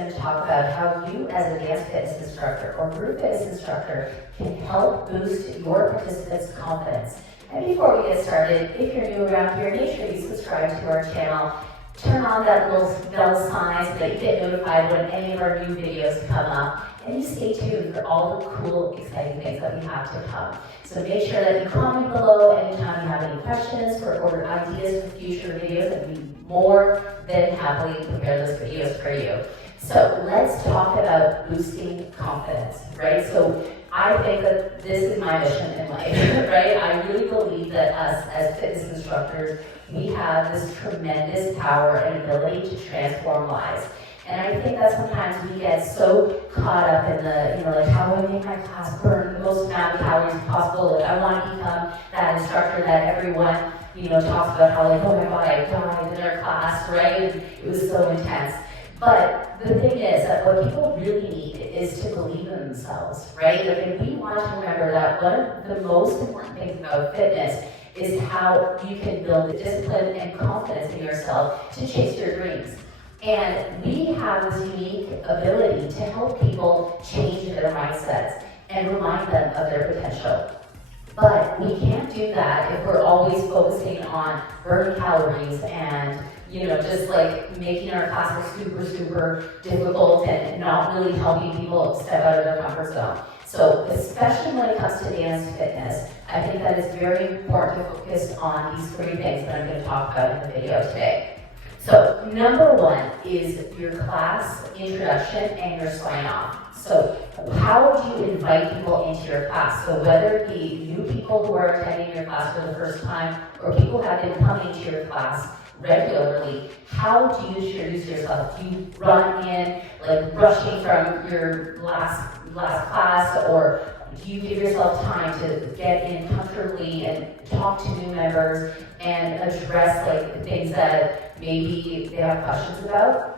going to talk about how you as a dance fitness instructor or group fitness instructor can help boost your participants' confidence. And before we get started, if you're new around here, make sure you subscribe to our channel. Turn on that little bell sign so that you get notified when any of our new videos come up. And you stay tuned for all the cool, exciting things that we have to come. So make sure that you comment below anytime you have any questions or ideas for future videos, and we more than happily prepare those videos for you. So let's talk about boosting confidence, right? So I think that this is my mission in life, right? I really believe that us as fitness instructors, we have this tremendous power and ability to transform lives. And I think that sometimes we get so caught up in the, like, how do I make my class burn the most amount of calories possible? Like, I want to become that instructor that everyone, talks about how, like, oh my God, I died in their class, right? And it was so intense. But the thing is that what people really need is to believe in themselves, right? Like, and we want to remember that one of the most important things about fitness is how you can build discipline and confidence in yourself to chase your dreams. And we have this unique ability to help people change their mindsets and remind them of their potential. But we can't do that if we're always focusing on burning calories and just like making our classes super, super difficult and not really helping people step out of their comfort zone. So especially when it comes to dance fitness, I think that it's very important to focus on these three things that I'm going to talk about in the video today. So number one is your class introduction and your sign-off. So how do you invite people into your class? So whether it be new people who are attending your class for the first time or people who have been coming to your class regularly, how do you introduce yourself? Do you run in like rushing from your last class, or do you give yourself time to get in comfortably and talk to new members and address like things that maybe they have questions about?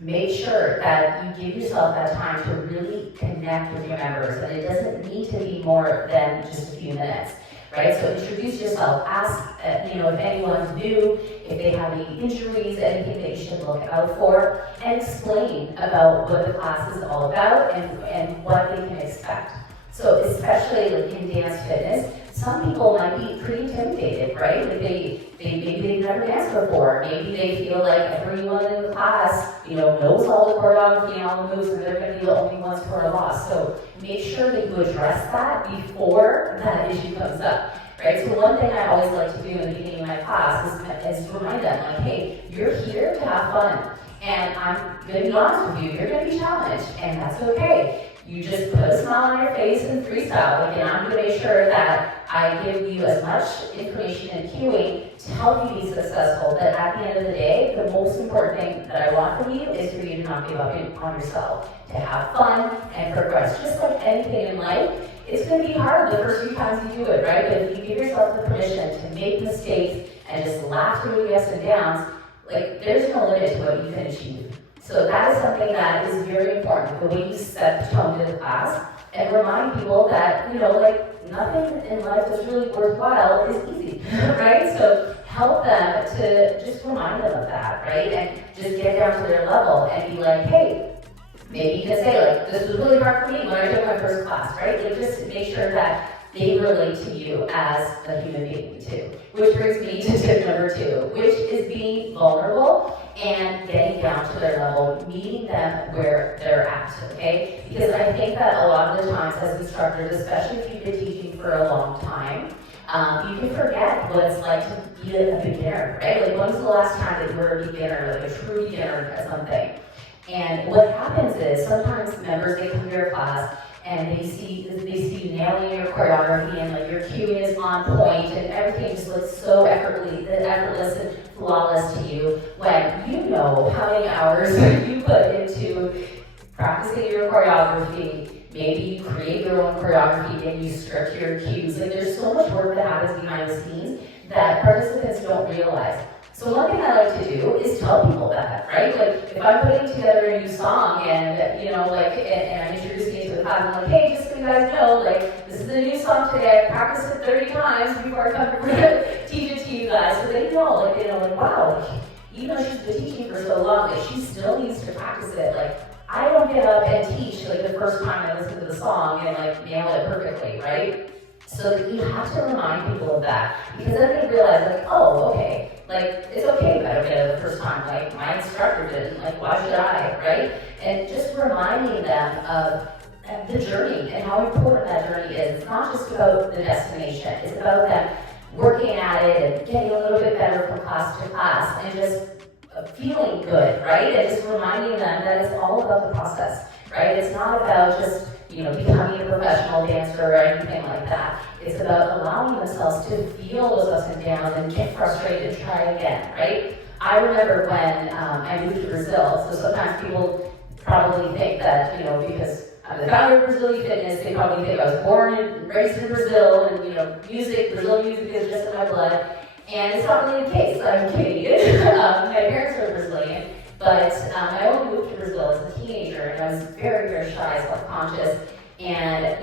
Make sure that you give yourself that time to really connect with your members, and it doesn't need to be more than just a few minutes, right? So introduce yourself, ask if anyone's new, if they have any injuries, anything that you should look out for, and explain about what the class is all about and what they can expect. So especially like in dance fitness, some people might be pretty intimidated, right? Like maybe they've never danced before. Maybe they feel like everyone in the class, knows all the choreography and all the moves, and they're going to be the only ones who are lost. So make sure that you address that before that issue comes up, right? So one thing I always like to do in the beginning of my class is to remind them, like, hey, you're here to have fun, and I'm going to be honest with you, you're going to be challenged, and that's okay. You just put a smile on your face and freestyle. And I'm going to make sure that I give you as much information and cueing to help you be successful. But at the end of the day, the most important thing that I want from you is for you to not give up on yourself, to have fun and progress. Just like anything in life, it's going to be hard the first few times you do it, right? But if you give yourself the permission to make mistakes and just laugh through the ups and downs, like, there's no limit to what you can achieve. So that is something that is very important, the way you set the tone to the class, and remind people that, nothing in life that's really worthwhile is easy, right? So help them to just remind them of that, right? And just get down to their level and be like, hey, maybe you can say, like, this was really hard for me when I took my first class, right? Like, just make sure that they relate to you as a human being too. Which brings me to tip number 2, which is being vulnerable and getting down to their level, meeting them where they're at, okay? Because I think that a lot of the times as instructors, especially if you've been teaching for a long time, you can forget what it's like to be a beginner, right? Like, when was the last time that you were a beginner, like a true beginner at something? And what happens is sometimes members, they come to your class and they see you nailing your choreography, and like your cueing is on point and everything just looks so effortless and flawless to you, when you know how many hours you put into practicing your choreography. Maybe you create your own choreography and you script your cues. Like, there's so much work that happens behind the scenes that participants don't realize. So one thing I like to do is tell people that, right? Like, if I'm putting together a new song and, and I'm introducing it to the class, I'm like, hey, just so you guys know, like, this is a new song today. I practiced it 30 times before I come to teach it to you guys. So they know, wow, even though she's been teaching for so long, she still needs to practice it, I don't get up and teach like the first time I listen to the song and like nail it perfectly, right? So you have to remind people of that, because then they realize like, oh, okay, like it's okay if I don't get it the first time, like my instructor didn't, like why should I, right? And just reminding them of the journey and how important that journey is. It's not just about the destination, it's about them working at it and getting a little bit better from class to class and just feeling good, right? And just reminding them that it's all about the process, right? It's not about just, becoming a professional dancer or anything like that. It's about allowing themselves to feel those ups and downs and get frustrated and try again, right? I remember when I moved to Brazil, so sometimes people probably think that, because I'm the founder of Brazily Fitness, they probably think I was born and raised in Brazil and, Brazilian music is just in my blood. And it's not really the case. I'm Canadian. My parents are Brazilian, but I only moved to Brazil as a teenager, and I was very, very shy, self-conscious. And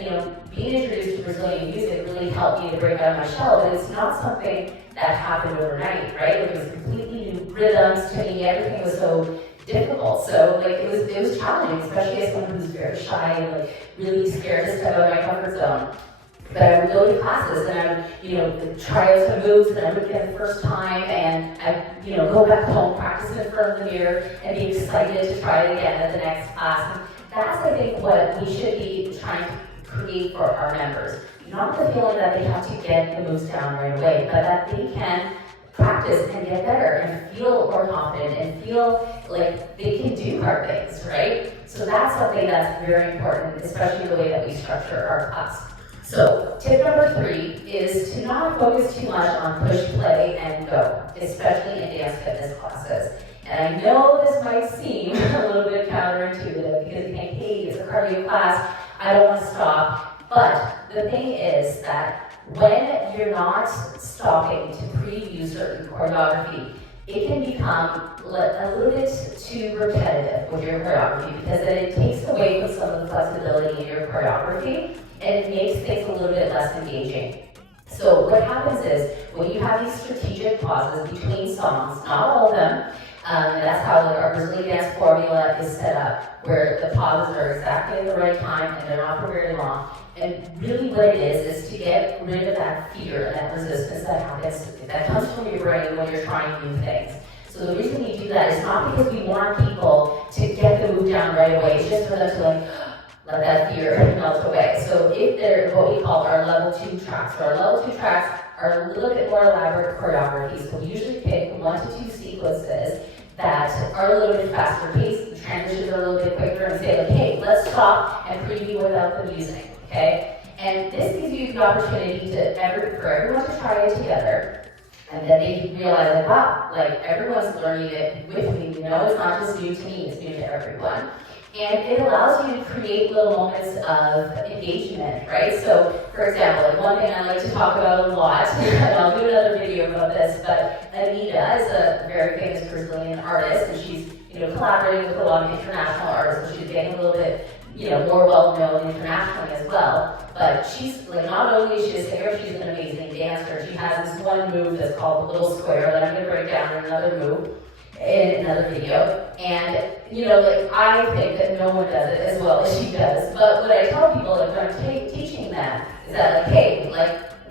being introduced to Brazilian music really helped me to break out of my shell. But it's not something that happened overnight, right? It was completely new rhythms to me. Everything was so difficult. So it was challenging, especially as someone who's very shy and really scared to step out of my comfort zone. But I would go to classes and I would, try out some moves that I would get the first time, and I'd, go back home, practice in front of the mirror, and be excited to try it again at the next class. And that's, I think, what we should be trying to create for our members. Not the feeling that they have to get the moves down right away, but that they can practice and get better and feel more confident and feel like they can do hard things, right? So that's something that's very important, especially the way that we structure our class. So tip number 3 is to not focus too much on push, play, and go, especially in dance fitness classes. And I know this might seem a little bit counterintuitive because you think, hey, it's a cardio class, I don't want to stop. But the thing is that when you're not stopping to preview certain choreography, it can become a little bit too repetitive with your choreography, because then it takes away from some of the flexibility in your choreography, and it makes things a little bit less engaging. So what happens is, when you have these strategic pauses between songs, not all of them, and that's how our Brazily Dance formula is set up, where the pauses are exactly at the right time and they're not for very long. And really what it is to get rid of that fear and that resistance that comes from your brain when you're trying new things. So the reason we do that is not because we want people to get the move down right away, it's just for them to let that fear melt away. So if they're what we call our level 2 tracks, so our level 2 tracks are a little bit more elaborate choreographies. So we usually pick 1 to 2 sequences that are a little bit faster paced, the transitions are a little bit quicker, and say hey, let's stop and preview without the music, okay? And this gives you the opportunity for everyone to try it together, and then they realize wow, everyone's learning it with me, it's not just new to me, it's new to everyone. And it allows you to create little moments of engagement, right? So, for example, one thing I like to talk about a lot, and I'll do another video about this, but Anita is a very famous Brazilian artist, and she's, collaborating with a lot of international artists, so she's getting a little bit, more well-known internationally as well. But she's, not only is she a singer, she's an amazing dancer. She has this one move that's called the little square that I'm gonna break down in another video. And, I think that no one does it as well as she does. But what I tell people, when I'm teaching them, is that, hey,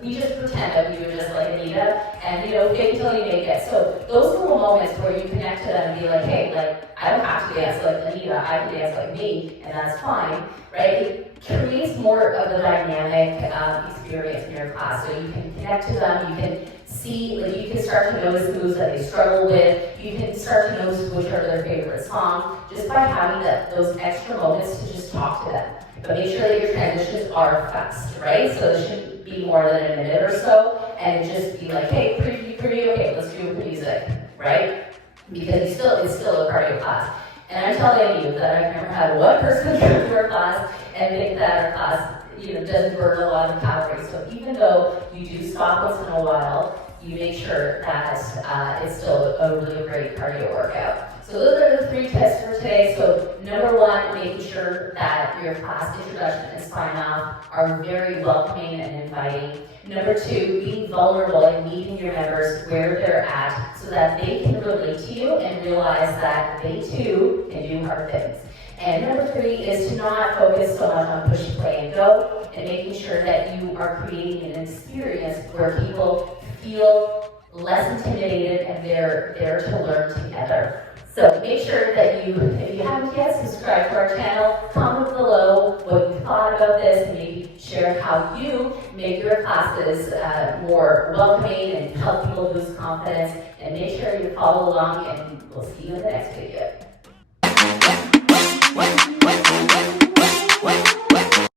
we just pretend that we were just like Anita, and, fake until you make it. So those little moments where you connect to them and be like, hey, I don't have to dance like Anita, I can dance like me, and that's fine, right? It creates more of a dynamic experience in your class. So you can connect to them, you can see, you can start to notice the moves that they struggle with, you can start to notice which are their favorite songs, just by having those extra moments to just talk to them. But make sure that your transitions are fast, right? So it shouldn't be more than a minute or so, and just be like, hey, preview, okay, let's do it with music, right? Because it's still a cardio class. And I'm telling you that I've never had one person come to our class and think that our class, doesn't burn a lot of calories. So even though you do stop once in a while, you make sure that it's still a really great cardio workout. So those are the 3 tips for today. So number 1, making sure that your class introduction and sign off are very welcoming and inviting. Number 2, being vulnerable and meeting your members where they're at so that they can relate to you and realize that they too can do hard things. And number 3 is to not focus so much on push, play, and go, and making sure that you are creating an experience where people feel less intimidated and they're there to learn together. So make sure that you, if you haven't yet, subscribe to our channel, comment below what you thought about this, and maybe share how you make your classes more welcoming and help people boost confidence. And make sure you follow along, and we'll see you in the next video.